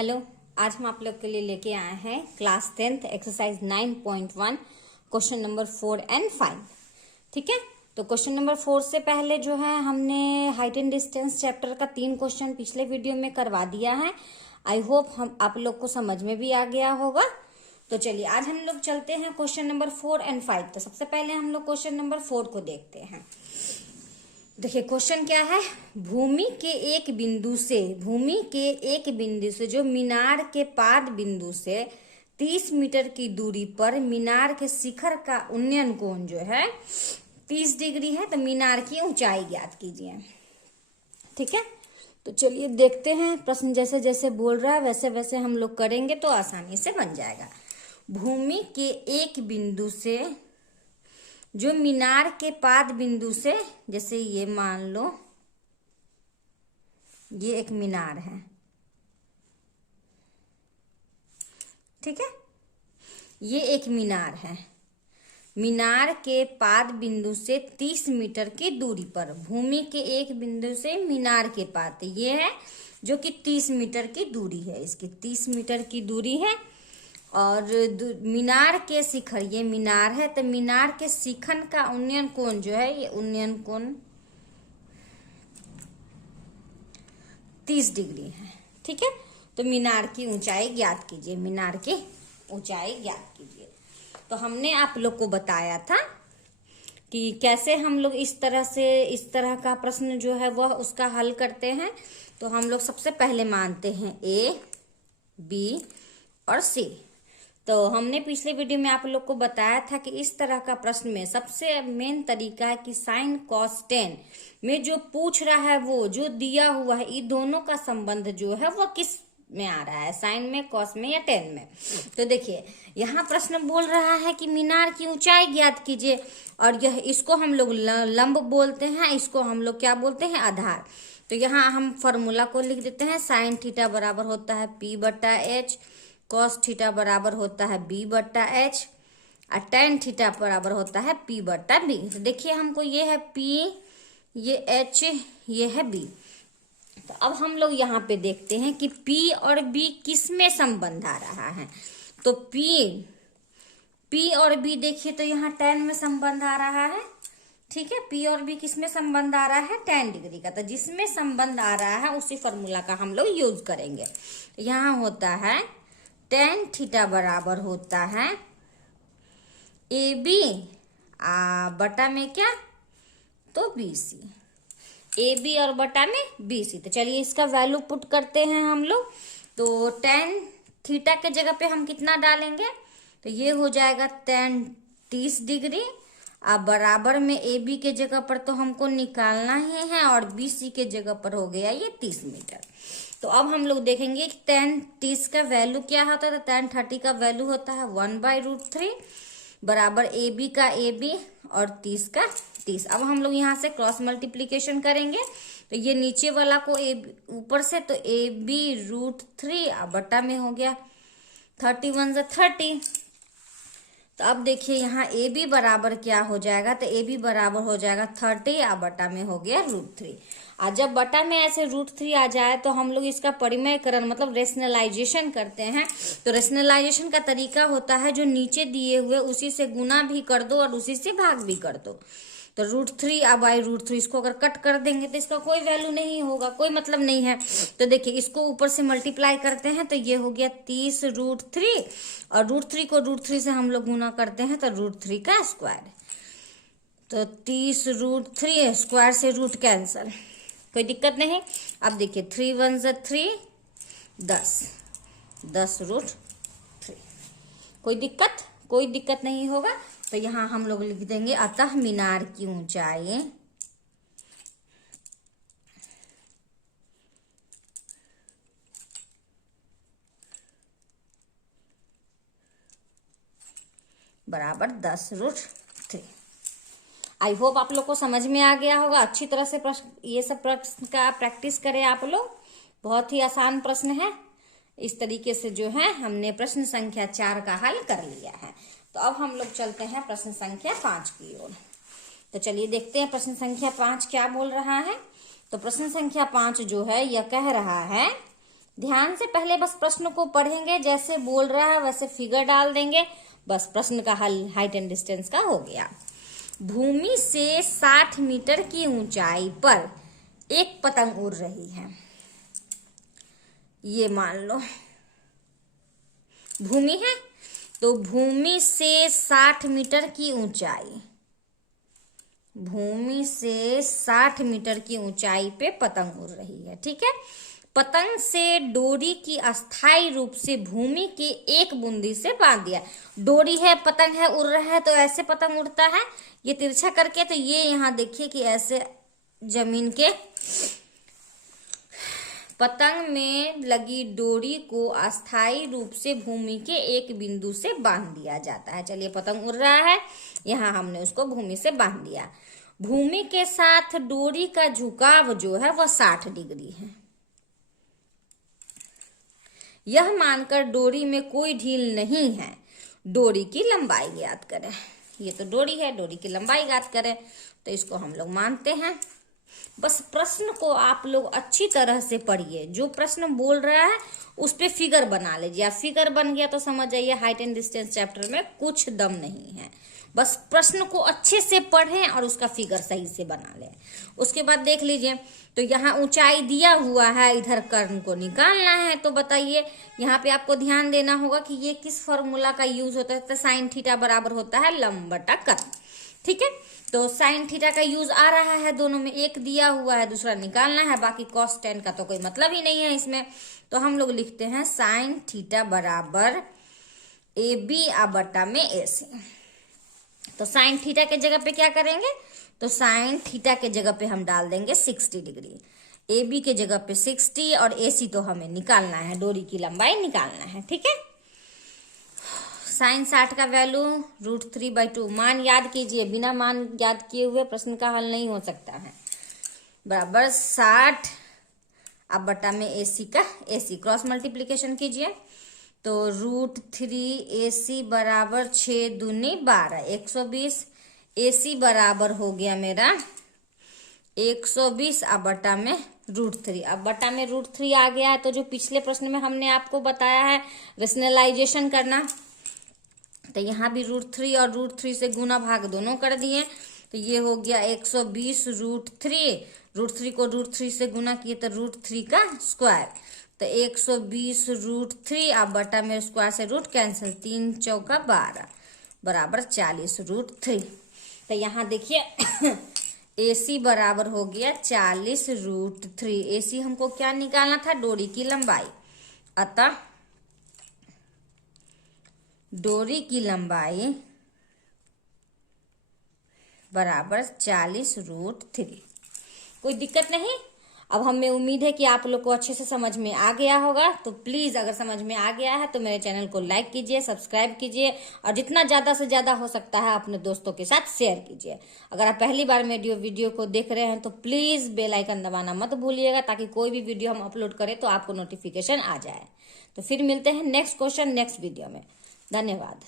Hello. आज हम आप लोग के लिए लेके आए हैं class 10th exercise 9.1 question number 4 and 5। ठीक है, तो क्वेश्चन नंबर 4 से पहले जो है हमने हाइट एंड डिस्टेंस चैप्टर का 3 क्वेश्चन पिछले वीडियो में करवा दिया है। आई होप हम आप लोग को समझ में भी आ गया होगा। तो चलिए आज हम लोग चलते हैं क्वेश्चन नंबर 4 एंड 5। तो सबसे पहले हम लोग क्वेश्चन नंबर 4 को देखते हैं। देखिए क्वेश्चन क्या है, भूमि के एक बिंदु से जो मीनार के पाद बिंदु से 30 मीटर की दूरी पर मीनार के शिखर का उन्नयन कोण जो है 30 डिग्री है। तो मीनार की ऊंचाई ज्ञात कीजिए। ठीक है, तो चलिए देखते हैं। प्रश्न जैसे जैसे बोल रहा है वैसे वैसे हम लोग करेंगे तो आसानी से बन जाएगा। भूमि के एक बिंदु से जो मीनार के पाद बिंदु से, जैसे ये मान लो ये एक मीनार है। ठीक है, ये एक मीनार है। मीनार के पाद बिंदु से 30 मीटर की दूरी पर, भूमि के एक बिंदु से मीनार के पाद ये है जो कि 30 मीटर की दूरी है। इसकी 30 मीटर की दूरी है। और मीनार के शिखर, ये मीनार है तो मीनार के शिखर का उन्नयन कोण जो है, ये उन्नयन कोण 30 डिग्री है। ठीक है, तो मीनार की ऊंचाई ज्ञात कीजिए। मीनार की ऊंचाई ज्ञात कीजिए। तो हमने आप लोग को बताया था कि कैसे हम लोग इस तरह का प्रश्न जो है वह उसका हल करते हैं। तो हम लोग सबसे पहले मानते हैं A, B और C। तो हमने पिछले वीडियो में आप लोग को बताया था कि इस तरह का प्रश्न में सबसे मेन तरीका है कि साइन कॉस टेन में जो पूछ रहा है वो जो दिया हुआ है, ये दोनों का संबंध जो है वो किस में आ रहा है, साइन में, कॉस में या टेन में। तो देखिए यहाँ प्रश्न बोल रहा है कि मीनार की ऊंचाई ज्ञात कीजिए। और यह इसको हम लोग लंब बोलते हैं, इसको हम लोग क्या बोलते हैं, आधार। तो यहाँ हम फॉर्मूला को लिख देते हैं। साइन थीटा बराबर होता है P/H, कॉस थीटा बराबर होता है B/H और टेन थीटा बराबर होता है P/B। तो देखिए हमको ये है P, ये H, ये है B। तो अब हम लोग यहाँ पे देखते हैं कि P और B किस में संबंध आ रहा है। तो P और B देखिए तो यहाँ टेन में संबंध आ रहा है। ठीक है, P और B किस में संबंध आ रहा है, 10 डिग्री का। तो जिसमें संबंध आ रहा है उसी फॉर्मूला का हम लोग यूज करेंगे। यहाँ होता है टेन थीटा बराबर होता है AB बटा में क्या, तो BC। AB और बटा में BC। तो चलिए इसका वैल्यू पुट करते हैं हम लोग। तो टेन थीटा के जगह पे हम कितना डालेंगे, तो ये हो जाएगा 30 डिग्री। अब बराबर में AB के जगह पर तो हमको निकालना ही है और BC के जगह पर हो गया ये 30 मीटर। तो अब हम लोग देखेंगे कि 30 का वैल्यू क्या होता है। तो 30 का वैल्यू होता है 1/√3 बराबर AB का AB और 30 का 30। अब हम लोग यहाँ से क्रॉस मल्टीप्लीकेशन करेंगे। तो ये नीचे वाला को ऊपर से, तो AB√3 बटा में हो गया 31 × 30। तो अब देखिए यहाँ AB बराबर क्या हो जाएगा, तो AB बराबर हो जाएगा 30 बटा में हो गया √3। और जब बटा में ऐसे √3 आ जाए तो हम लोग इसका परिमयकरण मतलब रेशनलाइजेशन करते हैं। तो रेशनलाइजेशन का तरीका होता है जो नीचे दिए हुए उसी से गुना भी कर दो और उसी से भाग भी कर दो। तो √3/√3 इसको अगर कट कर देंगे तो इसका कोई वैल्यू नहीं होगा, कोई मतलब नहीं है। तो देखिए इसको ऊपर से मल्टीप्लाई करते हैं तो ये हो गया 30√3 और √3 को √3 से हम लोग गुना करते हैं तो √3 का स्क्वायर। तो 30√3 स्क्वायर से रूट कैंसल, कोई दिक्कत नहीं। अब देखिए 3 × 1 = 3, 10√3। कोई दिक्कत नहीं होगा। तो यहाँ हम लोग लिख देंगे अतः मीनार की ऊंचाई बराबर 10√3। आई होप आप लोग को समझ में आ गया होगा। अच्छी तरह से ये सब प्रश्न का प्रैक्टिस करें आप लोग। बहुत ही आसान प्रश्न है। इस तरीके से जो है हमने प्रश्न संख्या 4 का हल कर लिया है। तो अब हम लोग चलते हैं प्रश्न संख्या 5 की ओर। तो चलिए देखते हैं प्रश्न संख्या 5 क्या बोल रहा है। तो प्रश्न संख्या 5 जो है यह कह रहा है ध्यान से पहले बस प्रश्न को पढ़ेंगे, जैसे बोल रहा है वैसे फिगर डाल देंगे, बस प्रश्न का हल हाइट एंड डिस्टेंस का हो गया। भूमि से 60 मीटर की ऊंचाई पर एक पतंग उड़ रही है। ये मान लो भूमि है, तो भूमि से 60 मीटर की ऊंचाई, भूमि से 60 मीटर की ऊंचाई पे पतंग उड़ रही है। ठीक है, पतंग से डोरी की अस्थायी रूप से भूमि के एक बूंदी से बांध दिया। डोरी है, पतंग है, उड़ रहा है, तो ऐसे पतंग उड़ता है, ये तिरछा करके। तो ये यहाँ देखिए कि ऐसे जमीन के पतंग में लगी डोरी को अस्थायी रूप से भूमि के एक बिंदु से बांध दिया जाता है। चलिए, पतंग उड़ रहा है, यहाँ हमने उसको भूमि से बांध दिया। भूमि के साथ डोरी का झुकाव जो है वह 60 डिग्री है। यह मानकर डोरी में कोई ढील नहीं है, डोरी की लंबाई ज्ञात करें। ये तो डोरी है, डोरी की लंबाई ज्ञात करें, तो इसको हम लोग मानते हैं। बस प्रश्न को आप लोग अच्छी तरह से पढ़िए, जो प्रश्न बोल रहा है उस पे फिगर बना लीजिए। फिगर बन गया तो समझ जाइए हाइट एंड डिस्टेंस चैप्टर में कुछ दम नहीं है। बस प्रश्न को अच्छे से पढ़ें और उसका फिगर सही से बना लें। उसके बाद देख लीजिए, तो यहाँ ऊंचाई दिया हुआ है, इधर कर्ण को निकालना है। तो बताइए, यहाँ पे आपको ध्यान देना होगा कि ये किस फॉर्मूला का यूज होता है। तो साइन थीटा बराबर होता है लंब बटा कर्ण। ठीक है, तो साइन थीटा का यूज आ रहा है दोनों में, एक दिया हुआ है, दूसरा निकालना है। बाकी कॉस टेन का तो कोई मतलब ही नहीं है इसमें। तो हम लोग लिखते हैं साइन थीटा बराबर ए बी बटा में ए सी। तो साइन थीटा के जगह पे क्या करेंगे, तो साइन थीटा के जगह पे हम डाल देंगे 60 डिग्री, ए बी के जगह पे 60, और ए सी तो हमें निकालना है, डोरी की लंबाई निकालना है। ठीक है, साइन 60 का वैल्यू √3/2। मान याद कीजिए, बिना मान याद किए हुए प्रश्न का हल नहीं हो सकता है। बराबर 60 अब बटा में AC का AC, क्रॉस मल्टीप्लीकेशन कीजिए, तो √3AC बराबर 6 दूनी 12, 120। AC बराबर हो गया मेरा 120 अब बटा में √3। अब बटा में √3 आ गया है, तो जो पिछले प्रश्न में हमने आपको बताया है रेशनलाइजेशन करना, तो यहाँ भी √3 और √3 से गुना भाग दोनों कर दिए। तो ये हो गया 120 √3, √3 को √3 से गुना किए तो √3 का स्क्वायर, तो 120 √3 अब बटा में स्क्वायर से रूट कैंसिल, 3 चौका 12 बराबर 40 √3। तो यहाँ देखिए AC बराबर हो गया 40 √3। AC हमको क्या निकालना था, डोरी की लंबाई, अतः डोरी की लंबाई बराबर 40 √3। कोई दिक्कत नहीं। अब हमें उम्मीद है कि आप लोग को अच्छे से समझ में आ गया होगा। तो प्लीज अगर समझ में आ गया है तो मेरे चैनल को लाइक कीजिए, सब्सक्राइब कीजिए, और जितना ज्यादा से ज्यादा हो सकता है अपने दोस्तों के साथ शेयर कीजिए। अगर आप पहली बार मेरे वीडियो को देख रहे हैं तो प्लीज बेल आइकन दबाना मत भूलिएगा, ताकि कोई भी वीडियो हम अपलोड करें तो आपको नोटिफिकेशन आ जाए। तो फिर मिलते हैं नेक्स्ट क्वेश्चन नेक्स्ट वीडियो में। धन्यवाद।